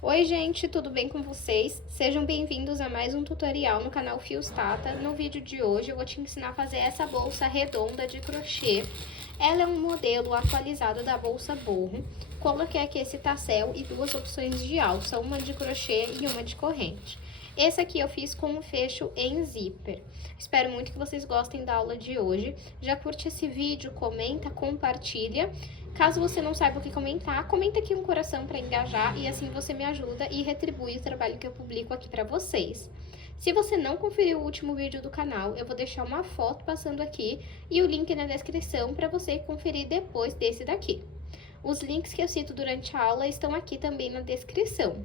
Oi gente, tudo bem com vocês? Sejam bem-vindos a mais um tutorial no canal Fios Tata. No vídeo de hoje eu vou te ensinar a fazer essa bolsa redonda de crochê. Ela é um modelo atualizado da bolsa Borro. Coloquei aqui esse tassel e duas opções de alça, uma de crochê e uma de corrente. Esse aqui eu fiz com um fecho em zíper. Espero muito que vocês gostem da aula de hoje. Já curte esse vídeo, comenta, compartilha. Caso você não saiba o que comentar, comenta aqui um coração para engajar e assim você me ajuda e retribui o trabalho que eu publico aqui para vocês. Se você não conferiu o último vídeo do canal, eu vou deixar uma foto passando aqui e o link na descrição para você conferir depois desse daqui. Os links que eu cito durante a aula estão aqui também na descrição.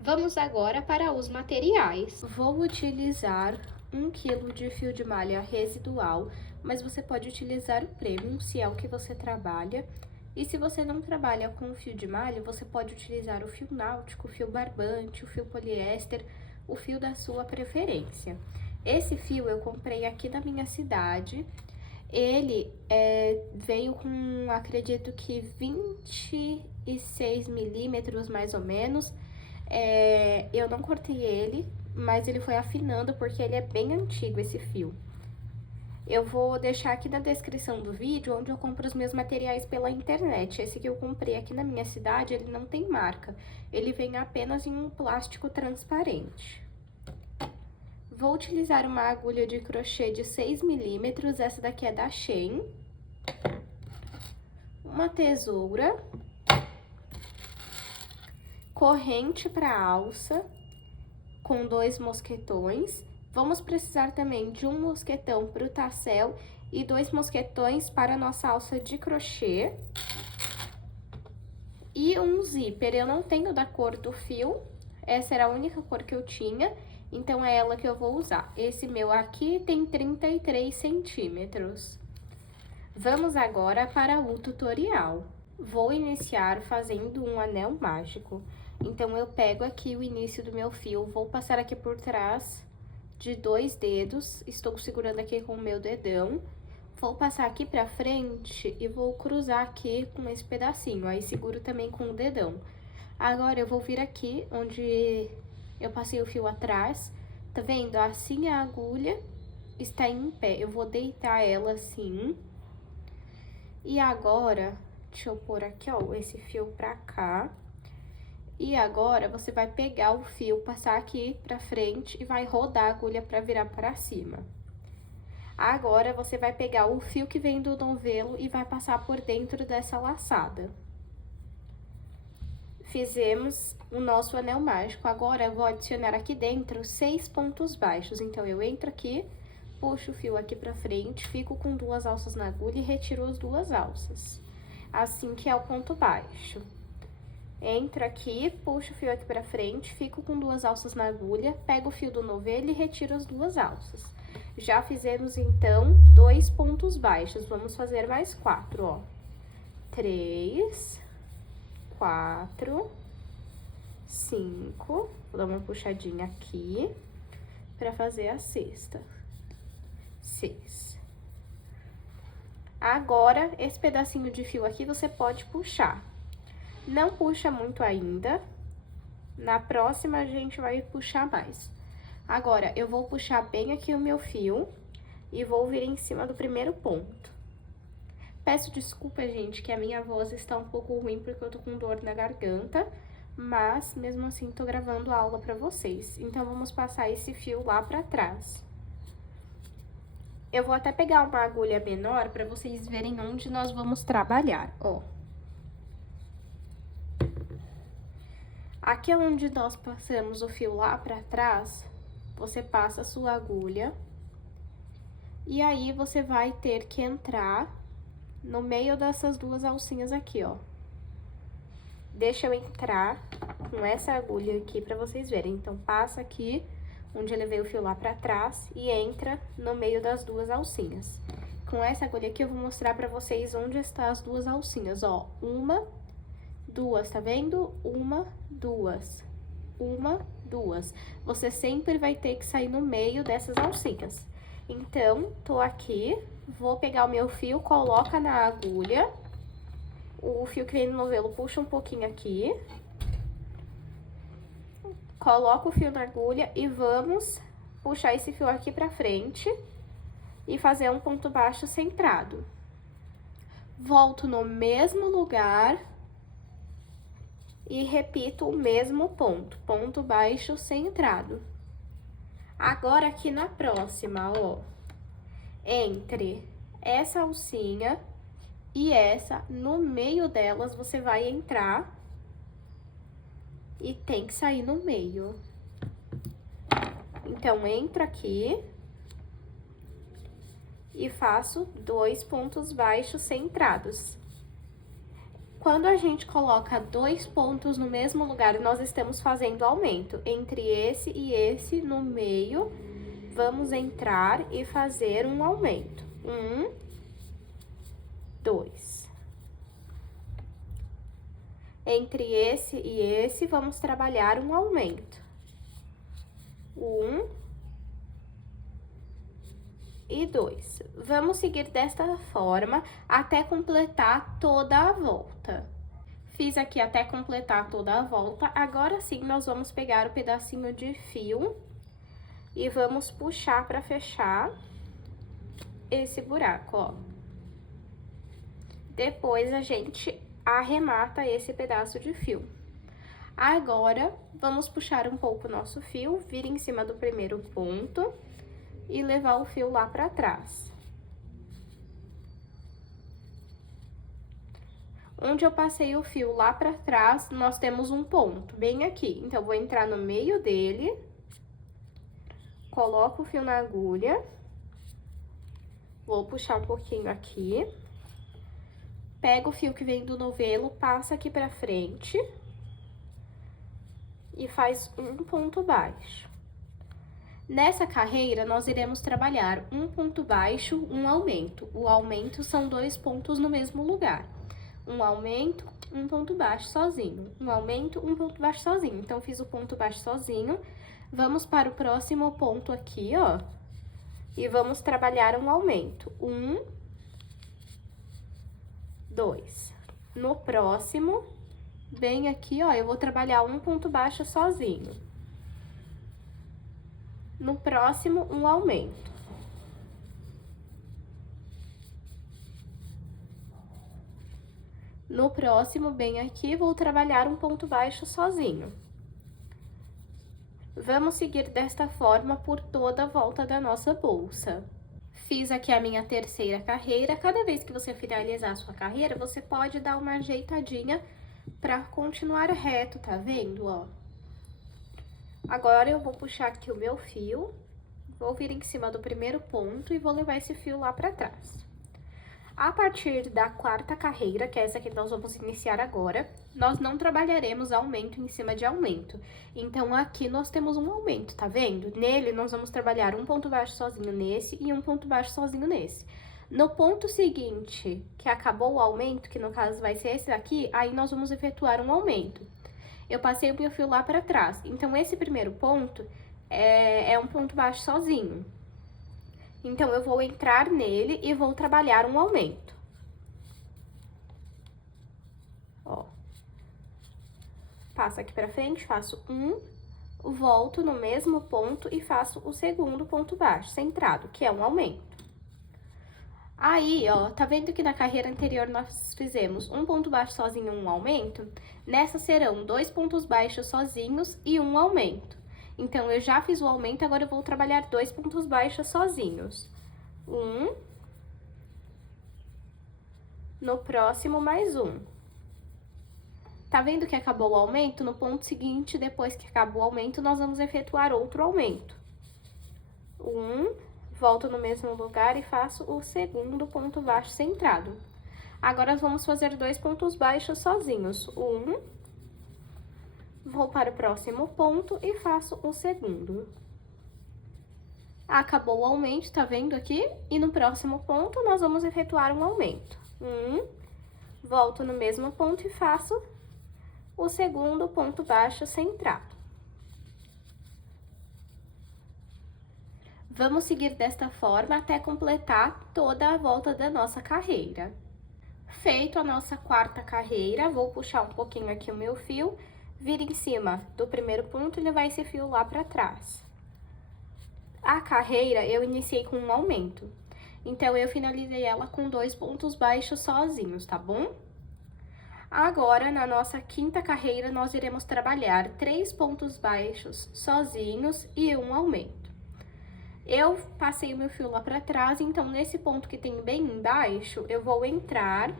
Vamos agora para os materiais. Vou utilizar 1 kg de fio de malha residual, mas você pode utilizar o premium se é o que você trabalha. E se você não trabalha com fio de malha, você pode utilizar o fio náutico, o fio barbante, o fio poliéster, o fio da sua preferência. Esse fio eu comprei aqui na minha cidade. Ele veio com, acredito que 26 milímetros mais ou menos. Eu não cortei ele, mas ele foi afinando porque ele é bem antigo esse fio. Eu vou deixar aqui na descrição do vídeo onde eu compro os meus materiais pela internet. Esse que eu comprei aqui na minha cidade, ele não tem marca. Ele vem apenas em um plástico transparente. Vou utilizar uma agulha de crochê de 6 milímetros, essa daqui é da Shein. Uma tesoura. Corrente para alça, com 2 mosquetões. Vamos precisar também de um mosquetão para o tassel e 2 mosquetões para a nossa alça de crochê. E um zíper, eu não tenho da cor do fio, essa era a única cor que eu tinha, então é ela que eu vou usar. Esse meu aqui tem 33 centímetros. Vamos agora para o tutorial. Vou iniciar fazendo um anel mágico. Então, eu pego aqui o início do meu fio, vou passar aqui por trás de 2 dedos, estou segurando aqui com o meu dedão, vou passar aqui pra frente e vou cruzar aqui com esse pedacinho, aí seguro também com o dedão. Agora, eu vou vir aqui onde eu passei o fio atrás, tá vendo? Assim a agulha está em pé, eu vou deitar ela assim. E agora, deixa eu pôr aqui, ó, esse fio pra cá. E agora, você vai pegar o fio, passar aqui pra frente e vai rodar a agulha pra virar pra cima. Agora, você vai pegar o fio que vem do novelo e vai passar por dentro dessa laçada. Fizemos o nosso anel mágico. Agora, eu vou adicionar aqui dentro 6 pontos baixos. Então, eu entro aqui, puxo o fio aqui pra frente, fico com 2 alças na agulha e retiro as 2 alças. Assim que é o ponto baixo. Entro aqui, puxo o fio aqui pra frente, fico com 2 alças na agulha, pego o fio do novelo e retiro as 2 alças. Já fizemos, então, 2 pontos baixos. Vamos fazer mais 4, ó. 3, 4, 5. Vou dar uma puxadinha aqui pra fazer a sexta. 6. Agora, esse pedacinho de fio aqui você pode puxar. Não puxa muito ainda, na próxima a gente vai puxar mais. Agora, eu vou puxar bem aqui o meu fio e vou vir em cima do primeiro ponto. Peço desculpa, gente, que a minha voz está um pouco ruim porque eu tô com dor na garganta, mas mesmo assim tô gravando a aula pra vocês. Então, vamos passar esse fio lá pra trás. Eu vou até pegar uma agulha menor pra vocês verem onde nós vamos trabalhar, ó. Aqui é onde nós passamos o fio lá pra trás, você passa a sua agulha. E aí, você vai ter que entrar no meio dessas 2 alcinhas aqui, ó. Deixa eu entrar com essa agulha aqui pra vocês verem. Então, passa aqui, onde eu levei o fio lá pra trás, e entra no meio das 2 alcinhas. Com essa agulha aqui, eu vou mostrar pra vocês onde estão as 2 alcinhas, ó. 1, 2, tá vendo? 1, 2, 1, 2. Você sempre vai ter que sair no meio dessas alcinhas. Então, tô aqui, vou pegar o meu fio, coloca na agulha. O fio que vem no novelo puxa um pouquinho aqui. Coloco o fio na agulha e vamos puxar esse fio aqui pra frente e fazer um ponto baixo centrado. Volto no mesmo lugar e repito o mesmo ponto, ponto baixo centrado. Agora, aqui na próxima, ó, entre essa alcinha e essa, no meio delas, você vai entrar e tem que sair no meio. Então, entro aqui e faço 2 pontos baixos centrados. Quando a gente coloca 2 pontos no mesmo lugar, nós estamos fazendo aumento. Entre esse e esse, no meio, vamos entrar e fazer um aumento. 1, 2. Entre esse e esse, vamos trabalhar um aumento. 1 e 2. Vamos seguir desta forma até completar toda a volta. Fiz aqui até completar toda a volta. Agora sim, nós vamos pegar o pedacinho de fio e vamos puxar para fechar esse buraco, ó. Depois, a gente arremata esse pedaço de fio. Agora, vamos puxar um pouco o nosso fio, vir em cima do primeiro ponto e levar o fio lá pra trás. Onde eu passei o fio lá pra trás, nós temos um ponto, bem aqui. Então, vou entrar no meio dele, coloco o fio na agulha, vou puxar um pouquinho aqui, pego o fio que vem do novelo, passa aqui pra frente e faz um ponto baixo. Nessa carreira, nós iremos trabalhar um ponto baixo, um aumento. O aumento são 2 pontos no mesmo lugar. Um aumento, um ponto baixo sozinho. Um aumento, um ponto baixo sozinho. Então, fiz o ponto baixo sozinho. Vamos para o próximo ponto aqui, ó. E vamos trabalhar um aumento. 1, 2. No próximo, bem aqui, ó, eu vou trabalhar um ponto baixo sozinho. No próximo, um aumento. No próximo, bem aqui, vou trabalhar um ponto baixo sozinho. Vamos seguir desta forma por toda a volta da nossa bolsa. Fiz aqui a minha terceira carreira. Cada vez que você finalizar a sua carreira, você pode dar uma ajeitadinha pra continuar reto, tá vendo, ó? Agora, eu vou puxar aqui o meu fio, vou vir em cima do primeiro ponto e vou levar esse fio lá pra trás. A partir da quarta carreira, que é essa que nós vamos iniciar agora, nós não trabalharemos aumento em cima de aumento. Então, aqui nós temos um aumento, tá vendo? Nele, nós vamos trabalhar um ponto baixo sozinho nesse e um ponto baixo sozinho nesse. No ponto seguinte, que acabou o aumento, que no caso vai ser esse daqui, aí nós vamos efetuar um aumento. Eu passei o meu fio lá pra trás. Então, esse primeiro ponto é um ponto baixo sozinho. Então, eu vou entrar nele e vou trabalhar um aumento. Ó. Passo aqui pra frente, faço um, volto no mesmo ponto e faço o segundo ponto baixo, centrado, que é um aumento. Aí, ó, tá vendo que na carreira anterior nós fizemos um ponto baixo sozinho e um aumento? Nessa serão 2 pontos baixos sozinhos e um aumento. Então, eu já fiz o aumento, agora eu vou trabalhar 2 pontos baixos sozinhos. Um. No próximo, mais um. Tá vendo que acabou o aumento? No ponto seguinte, depois que acabou o aumento, nós vamos efetuar outro aumento. Um, volto no mesmo lugar e faço o segundo ponto baixo centrado. Agora, nós vamos fazer 2 pontos baixos sozinhos. Um. Vou para o próximo ponto e faço o segundo. Acabou o aumento, tá vendo aqui? E no próximo ponto, nós vamos efetuar um aumento. Um, volto no mesmo ponto e faço o segundo ponto baixo centrado. Vamos seguir desta forma até completar toda a volta da nossa carreira. Feito a nossa quarta carreira, vou puxar um pouquinho aqui o meu fio, vira em cima do primeiro ponto e levar esse fio lá pra trás. A carreira eu iniciei com um aumento, então eu finalizei ela com 2 pontos baixos sozinhos, tá bom? Agora, na nossa quinta carreira, nós iremos trabalhar 3 pontos baixos sozinhos e um aumento. Eu passei o meu fio lá pra trás, então nesse ponto que tem bem embaixo, eu vou entrar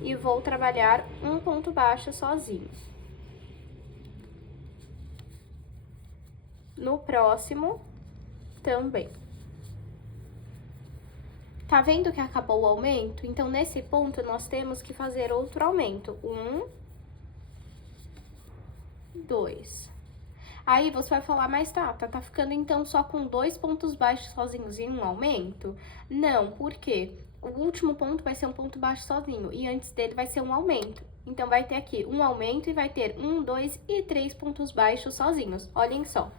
e vou trabalhar um ponto baixo sozinho. No próximo, também. Tá vendo que acabou o aumento? Então, nesse ponto, nós temos que fazer outro aumento. 1, 2. Aí, você vai falar, mas tá ficando então só com 2 pontos baixos sozinhos e um aumento? Não, por quê? O último ponto vai ser um ponto baixo sozinho e antes dele vai ser um aumento. Então, vai ter aqui um aumento e vai ter 1, 2 e 3 pontos baixos sozinhos. Olhem só.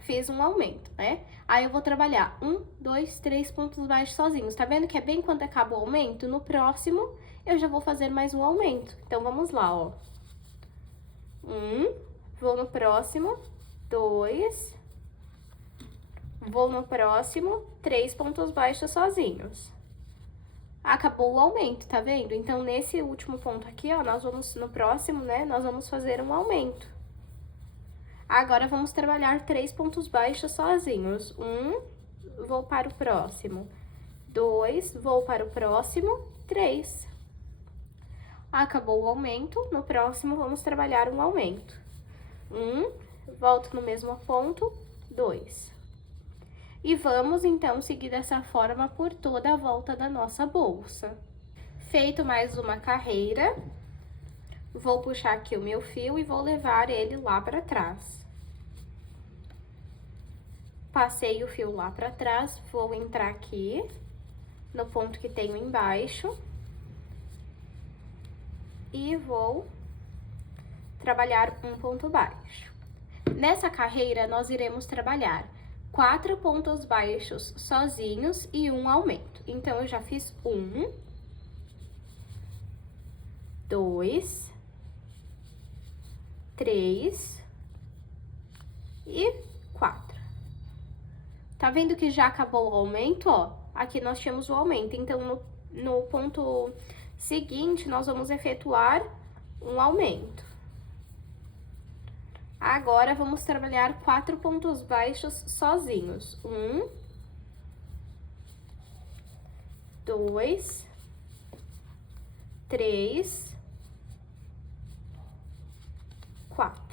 Fiz um aumento, né? Aí eu vou trabalhar 1, 2, 3 pontos baixos sozinhos. Tá vendo que é bem quando acaba o aumento? No próximo, eu já vou fazer mais um aumento. Então, vamos lá, ó. 1, vou no próximo, 2, vou no próximo, 3 pontos baixos sozinhos. Acabou o aumento, tá vendo? Então, nesse último ponto aqui, ó, nós vamos, no próximo, né, nós vamos fazer um aumento. Agora, vamos trabalhar 3 pontos baixos sozinhos. 1, vou para o próximo. 2, vou para o próximo. 3. Acabou o aumento. No próximo, vamos trabalhar um aumento. 1, volto no mesmo ponto. 2. E vamos, então, seguir dessa forma por toda a volta da nossa bolsa. Feito mais uma carreira, vou puxar aqui o meu fio e vou levar ele lá para trás. Passei o fio lá pra trás, vou entrar aqui no ponto que tenho embaixo e vou trabalhar um ponto baixo. Nessa carreira, nós iremos trabalhar 4 pontos baixos sozinhos e um aumento. Então, eu já fiz 1, 2, 3 e 4. Tá vendo que já acabou o aumento, ó? Aqui nós tínhamos o aumento, então no ponto seguinte, nós vamos efetuar um aumento. Agora, vamos trabalhar 4 pontos baixos sozinhos. 1, 2, 3, 4.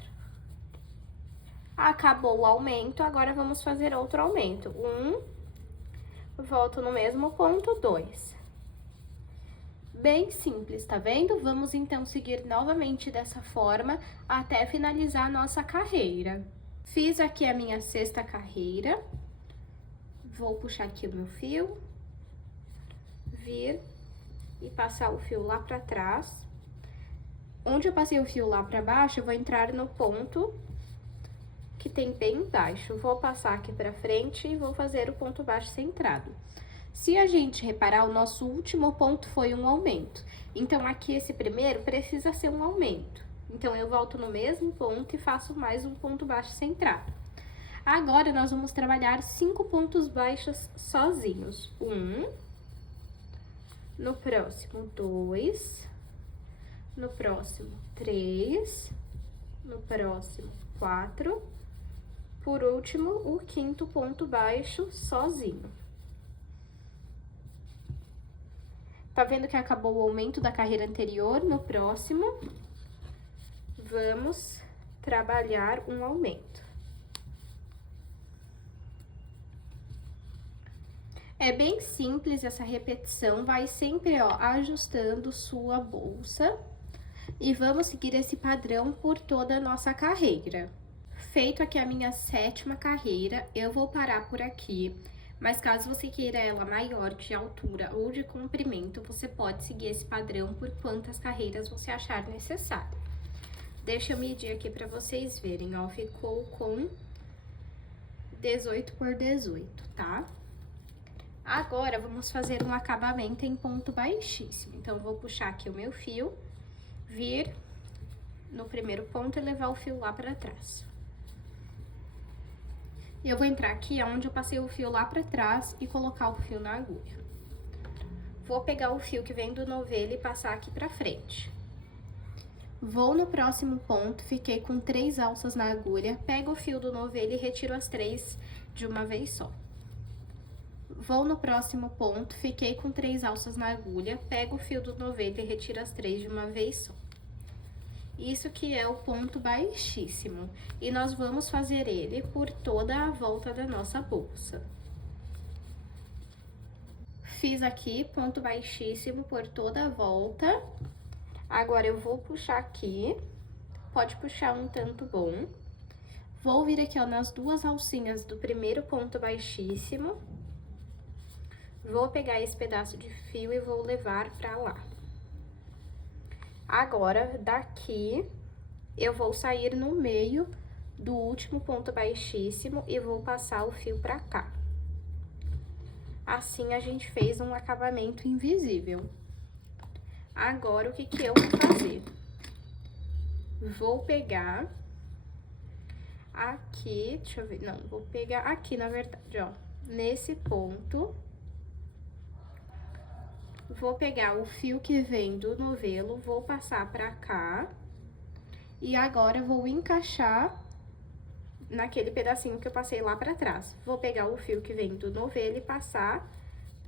Acabou o aumento, agora vamos fazer outro aumento. 1, volto no mesmo ponto, 2. Bem simples, tá vendo? Vamos então seguir novamente dessa forma até finalizar a nossa carreira. Fiz aqui a minha sexta carreira. Vou puxar aqui o meu fio, vir e passar o fio lá pra trás. Onde eu passei o fio lá pra baixo, eu vou entrar no ponto que tem bem embaixo. Vou passar aqui pra frente e vou fazer o ponto baixo centrado. Se a gente reparar, o nosso último ponto foi um aumento. Então, aqui esse primeiro precisa ser um aumento. Então, eu volto no mesmo ponto e faço mais um ponto baixo centrado. Agora, nós vamos trabalhar 5 pontos baixos sozinhos. 1, no próximo 2, no próximo 3, no próximo 4, por último, o quinto ponto baixo sozinho. Tá vendo que acabou o aumento da carreira anterior? No próximo, vamos trabalhar um aumento. É bem simples essa repetição, vai sempre, ó, ajustando sua bolsa. E vamos seguir esse padrão por toda a nossa carreira. Feito aqui a minha 7ª carreira, eu vou parar por aqui. Mas caso você queira ela maior de altura ou de comprimento, você pode seguir esse padrão por quantas carreiras você achar necessário. Deixa eu medir aqui para vocês verem, ó, ficou com 18 por 18, tá? Agora, vamos fazer um acabamento em ponto baixíssimo. Então, vou puxar aqui o meu fio vir no primeiro ponto e levar o fio lá pra trás. E eu vou entrar aqui onde eu passei o fio lá pra trás e colocar o fio na agulha. Vou pegar o fio que vem do novelo e passar aqui pra frente. Vou no próximo ponto, fiquei com 3 alças na agulha, pego o fio do novelo e retiro as 3 de uma vez só. Vou no próximo ponto, fiquei com 3 alças na agulha, pego o fio do novelo e retiro as 3 de uma vez só. Isso que é o ponto baixíssimo, e nós vamos fazer ele por toda a volta da nossa bolsa. Fiz aqui ponto baixíssimo por toda a volta. Agora, eu vou puxar aqui, pode puxar um tanto bom. Vou vir aqui, ó, nas 2 alcinhas do primeiro ponto baixíssimo. Vou pegar esse pedaço de fio e vou levar pra lá. Agora, daqui, eu vou sair no meio do último ponto baixíssimo e vou passar o fio pra cá. Assim, a gente fez um acabamento invisível. Agora, o que que eu vou fazer? Vou pegar aqui, deixa eu ver, não, vou pegar aqui, na verdade, ó, nesse ponto. Vou pegar o fio que vem do novelo, vou passar pra cá. E agora, vou encaixar naquele pedacinho que eu passei lá pra trás. Vou pegar o fio que vem do novelo e passar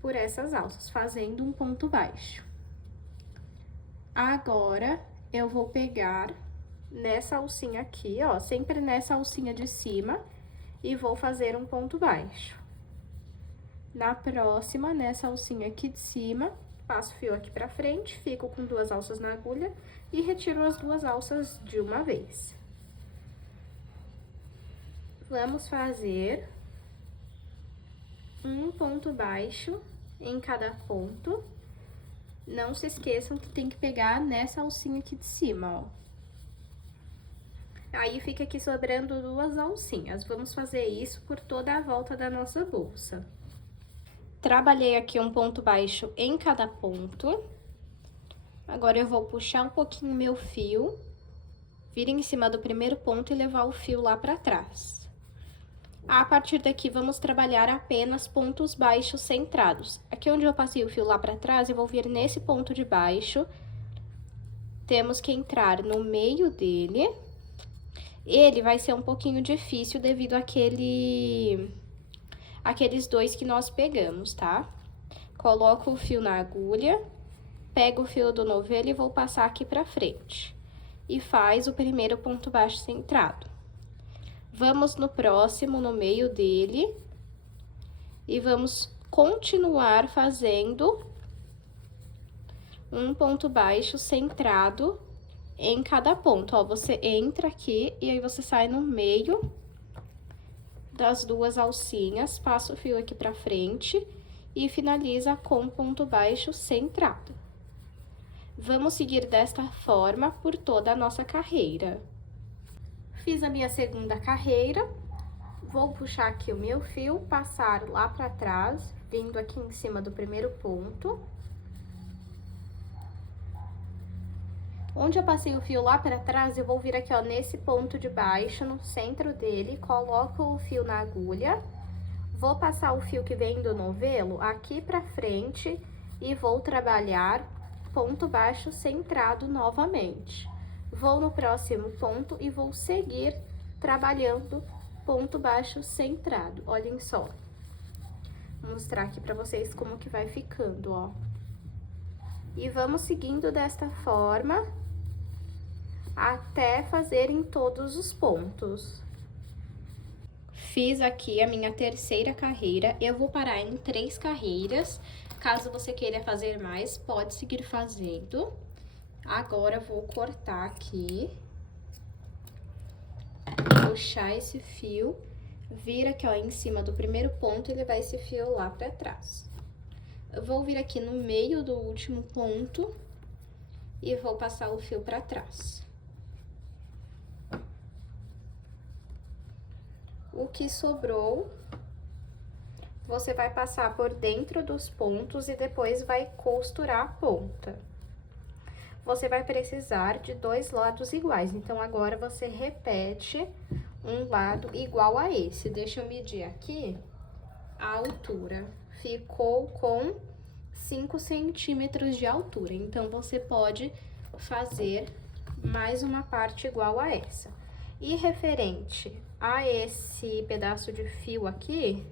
por essas alças, fazendo um ponto baixo. Agora, eu vou pegar nessa alcinha aqui, ó, sempre nessa alcinha de cima, e vou fazer um ponto baixo. Na próxima, nessa alcinha aqui de cima, passo o fio aqui pra frente, fico com 2 alças na agulha e retiro as 2 alças de uma vez. Vamos fazer um ponto baixo em cada ponto. Não se esqueçam que tem que pegar nessa alcinha aqui de cima, ó. Aí, fica aqui sobrando 2 alcinhas. Vamos fazer isso por toda a volta da nossa bolsa. Trabalhei aqui um ponto baixo em cada ponto. Agora, eu vou puxar um pouquinho meu fio, vir em cima do primeiro ponto e levar o fio lá pra trás. A partir daqui, vamos trabalhar apenas pontos baixos centrados. Aqui onde eu passei o fio lá pra trás, eu vou vir nesse ponto de baixo. Temos que entrar no meio dele. Ele vai ser um pouquinho difícil devido àqueles 2 que nós pegamos, tá? Coloco o fio na agulha, pego o fio do novelo e vou passar aqui pra frente. E faz o primeiro ponto baixo centrado. Vamos no próximo, no meio dele, e vamos continuar fazendo um ponto baixo centrado em cada ponto. Ó, você entra aqui e aí você sai no meio das 2 alcinhas, passa o fio aqui pra frente e finaliza com ponto baixo centrado. Vamos seguir desta forma por toda a nossa carreira. Fiz a minha segunda carreira, vou puxar aqui o meu fio, passar lá pra trás, vindo aqui em cima do primeiro ponto. Onde eu passei o fio lá pra trás, eu vou vir aqui, ó, nesse ponto de baixo, no centro dele, coloco o fio na agulha, vou passar o fio que vem do novelo aqui pra frente e vou trabalhar ponto baixo centrado novamente. Vou no próximo ponto e vou seguir trabalhando ponto baixo centrado. Olhem só. Vou mostrar aqui pra vocês como que vai ficando, ó. E vamos seguindo desta forma até fazer em todos os pontos. Fiz aqui a minha terceira carreira, eu vou parar em 3 carreiras. Caso você queira fazer mais, pode seguir fazendo. Agora, eu vou cortar aqui, puxar esse fio, vir aqui, ó, em cima do primeiro ponto e levar esse fio lá pra trás. Eu vou vir aqui no meio do último ponto e vou passar o fio pra trás. O que sobrou, você vai passar por dentro dos pontos e depois vai costurar a ponta. você vai precisar de 2 lados iguais. Então, agora você repete um lado igual a esse. Deixa eu medir aqui a altura. Ficou com 5 centímetros de altura. Então, você pode fazer mais uma parte igual a essa. E referente a esse pedaço de fio aqui,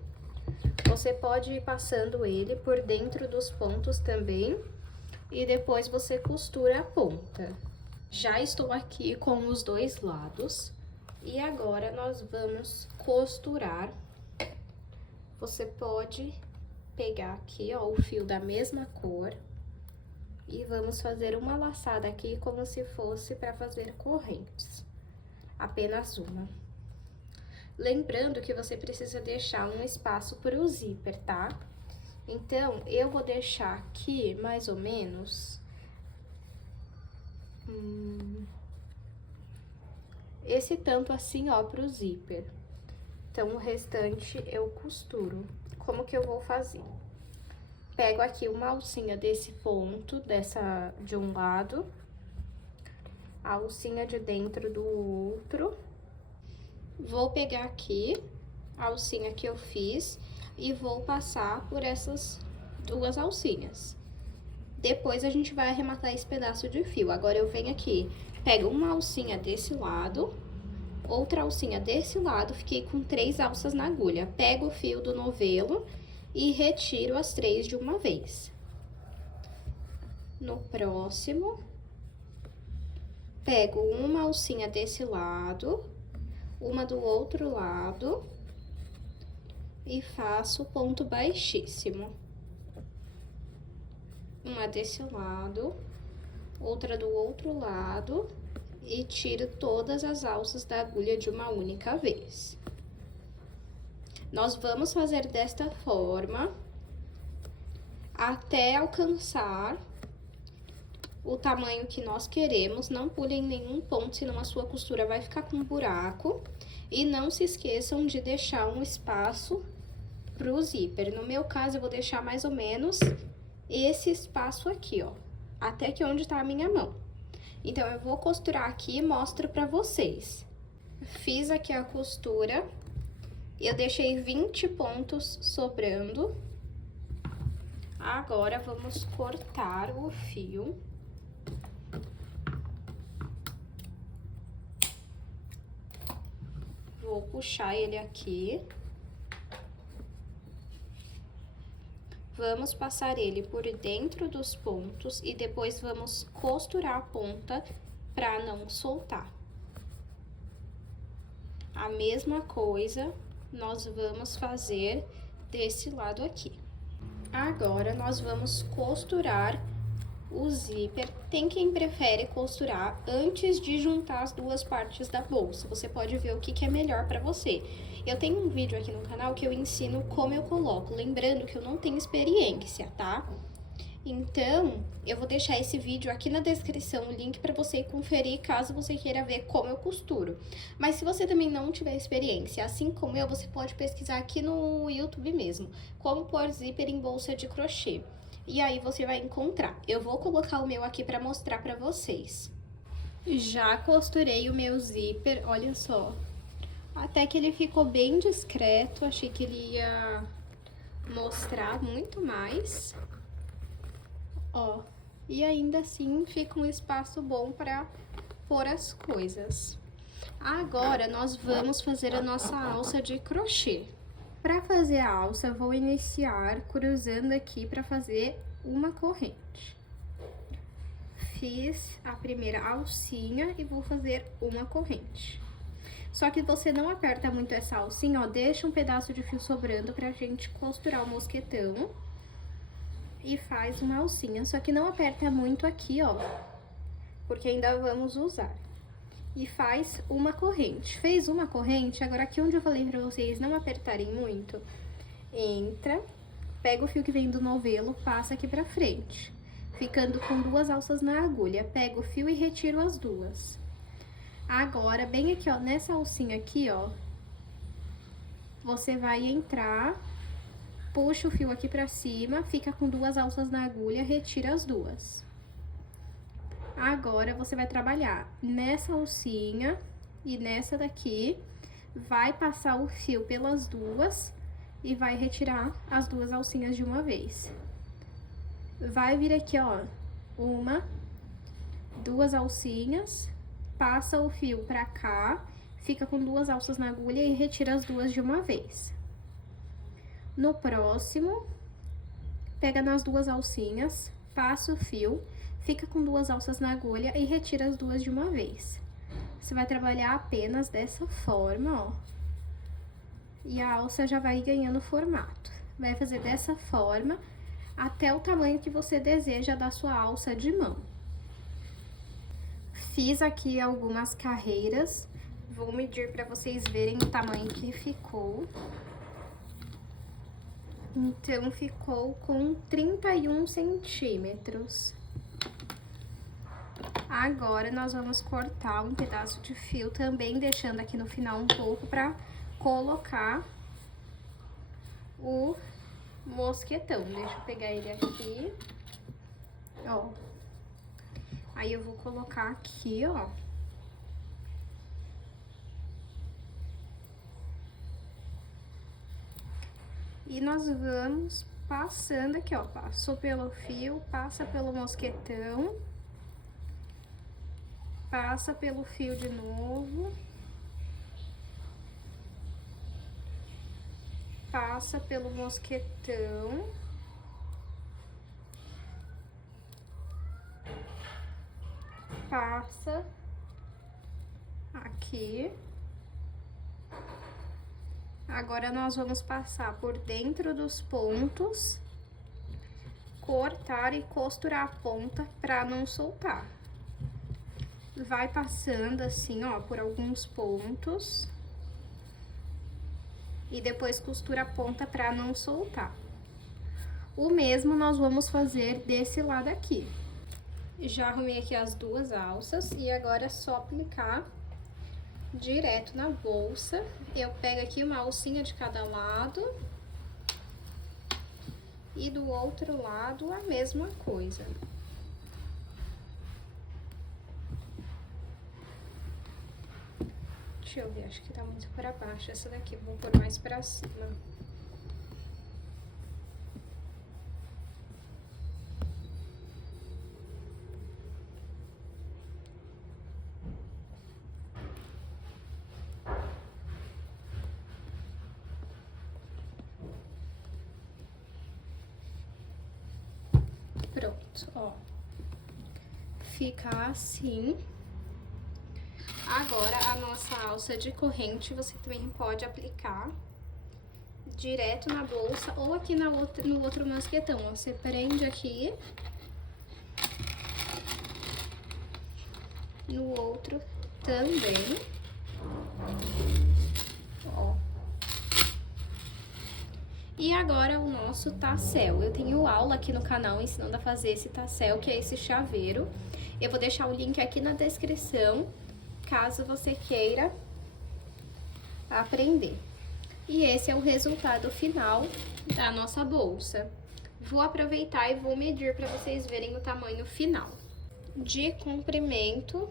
você pode ir passando ele por dentro dos pontos também, e depois você costura a ponta. Já estou aqui com os 2 lados, e agora nós vamos costurar. Você pode pegar aqui, ó, o fio da mesma cor, e vamos fazer uma laçada aqui como se fosse para fazer correntes. Apenas uma. Lembrando que você precisa deixar um espaço para o zíper, tá? Então, eu vou deixar aqui, mais ou menos, esse tanto assim, ó, pro zíper. Então, o restante eu costuro. Como que eu vou fazer? Pego aqui uma alcinha desse ponto, de um lado, a alcinha de dentro do outro. Vou pegar aqui a alcinha que eu fiz e vou passar por essas 2 alcinhas. Depois, a gente vai arrematar esse pedaço de fio. Agora, eu venho aqui, pego uma alcinha desse lado, outra alcinha desse lado, fiquei com 3 alças na agulha. Pego o fio do novelo e retiro as 3 de uma vez. No próximo, pego uma alcinha desse lado, uma do outro lado e faço ponto baixíssimo. Uma desse lado, outra do outro lado e tiro todas as alças da agulha de uma única vez. Nós vamos fazer desta forma até alcançar o tamanho que nós queremos. Não pulem nenhum ponto, senão a sua costura vai ficar com um buraco. E não se esqueçam de deixar um espaço pro zíper. No meu caso, eu vou deixar mais ou menos esse espaço aqui, ó, até que onde tá a minha mão. Então, eu vou costurar aqui e mostro pra vocês. Fiz aqui a costura, eu deixei 20 pontos sobrando. Agora, vamos cortar o fio. Vou puxar ele aqui. Vamos passar ele por dentro dos pontos e depois vamos costurar a ponta para não soltar. A mesma coisa nós vamos fazer desse lado aqui. Agora, nós vamos costurar o zíper. Tem quem prefere costurar antes de juntar as 2 partes da bolsa. Você pode ver o que é melhor para você. Eu tenho um vídeo aqui no canal que eu ensino como eu coloco. Lembrando que eu não tenho experiência, tá? Então, eu vou deixar esse vídeo aqui na descrição, o link para você conferir caso você queira ver como eu costuro. Mas se você também não tiver experiência, assim como eu, você pode pesquisar aqui no YouTube mesmo, como pôr zíper em bolsa de crochê. E aí você vai encontrar. Eu vou colocar o meu aqui para mostrar para vocês. Já costurei o meu zíper, olha só. Até que ele ficou bem discreto, achei que ele ia mostrar muito mais. Ó, e ainda assim fica um espaço bom para pôr as coisas. Agora, nós vamos fazer a nossa alça de crochê. Para fazer a alça, eu vou iniciar cruzando aqui para fazer uma corrente. Fiz a primeira alcinha e vou fazer uma corrente. Só que você não aperta muito essa alcinha, ó, deixa um pedaço de fio sobrando pra gente costurar o mosquetão. E faz uma alcinha, só que não aperta muito aqui, ó, porque ainda vamos usar. E faz uma corrente. Fez uma corrente, agora aqui onde eu falei pra vocês não apertarem muito, entra, pega o fio que vem do novelo, passa aqui pra frente, ficando com 2 alças na agulha. Pega o fio e retiro as 2. Agora, bem aqui, ó, nessa alcinha aqui, ó, você vai entrar, puxa o fio aqui pra cima, fica com 2 alças na agulha, retira as 2. Agora, você vai trabalhar nessa alcinha e nessa daqui, vai passar o fio pelas duas e vai retirar as duas alcinhas de uma vez. Vai vir aqui, ó, duas alcinhas, passa o fio pra cá, fica com duas alças na agulha e retira as duas de uma vez. No próximo, pega nas duas alcinhas, passa o fio, fica com duas alças na agulha e retira as duas de uma vez. Você vai trabalhar apenas dessa forma, ó. E a alça já vai ganhando formato. Vai fazer dessa forma até o tamanho que você deseja da sua alça de mão. Fiz aqui algumas carreiras, vou medir para vocês verem o tamanho que ficou. Então, ficou com 31 centímetros. Agora, nós vamos cortar um pedaço de fio também, deixando aqui no final um pouco para colocar o mosquetão. Deixa eu pegar ele aqui, ó. Aí, eu vou colocar aqui, ó. E nós vamos passando aqui, ó. Passou pelo fio, passa pelo mosquetão. Passa pelo fio de novo. Passa pelo mosquetão. Passa aqui. Agora, nós vamos passar por dentro dos pontos, cortar e costurar a ponta pra não soltar. Vai passando assim, ó, por alguns pontos. E depois costura a ponta pra não soltar. O mesmo nós vamos fazer desse lado aqui. Já arrumei aqui as duas alças e agora é só aplicar direto na bolsa. Eu pego aqui uma alcinha de cada lado. E do outro lado a mesma coisa. Deixa eu ver, acho que tá muito pra baixo essa daqui, vou pôr mais pra cima. Pronto, ó. Fica assim. Agora, a nossa alça de corrente, você também pode aplicar direto na bolsa ou aqui no outro mosquetão, ó. Você prende aqui, no outro também, ó. E agora, o nosso tassel. Eu tenho aula aqui no canal ensinando a fazer esse tassel, que é esse chaveiro. Eu vou deixar o link aqui na descrição, caso você queira aprender. E esse é o resultado final da nossa bolsa. Vou aproveitar e vou medir para vocês verem o tamanho final. De comprimento,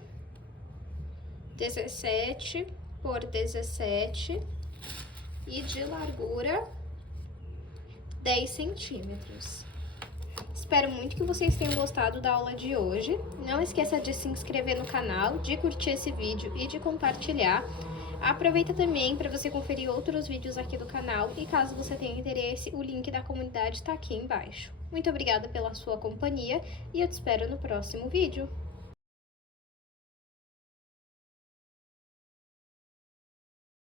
17 por 17 e de largura, 10 centímetros. Espero muito que vocês tenham gostado da aula de hoje. Não esqueça de se inscrever no canal, de curtir esse vídeo e de compartilhar. Aproveita também para você conferir outros vídeos aqui do canal e caso você tenha interesse, o link da comunidade está aqui embaixo. Muito obrigada pela sua companhia e eu te espero no próximo vídeo.